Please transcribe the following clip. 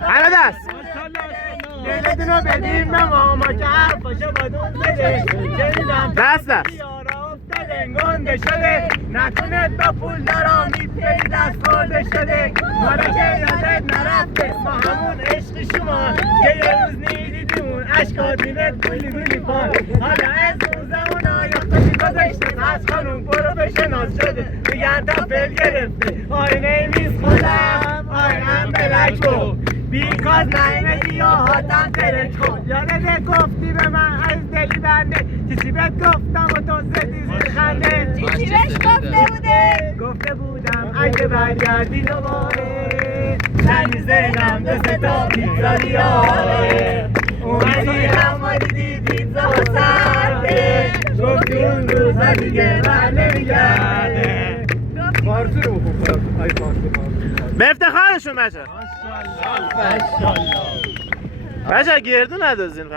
همه دست دلتونو بدیم به ماما که حرفاشو بادون بده دست دست گنده شده نکنه تا پول دارا میپری دست خورده شده مالا که یادت نرفته ما همون عشق شما که یه روز نیدیدیمون عشقا دیلت گلی گلی پا حالا از اون زمانا یا کسی گذاشته از خانون برو بشناس شده میگن تا فل گرفته آینه میز خودم آینم بلک کن بیکاز نایمدی یا حاتم ترک کن یادت گفتی به من از دلی بنده چیزی بهت گفتم و تو زدی زیر خنده چی بهش گفته بوده؟ گفته بودم اگه برگردی دوباره زنی زنم دست تا پیتزا بیاره اومدی اما دیدی پیتزا سرده گفتی اون روزا دیگه بر نمیگرده فارسی رو بخون فارسی ای فارسی به افتخارشون بچه بچه گردو ندازین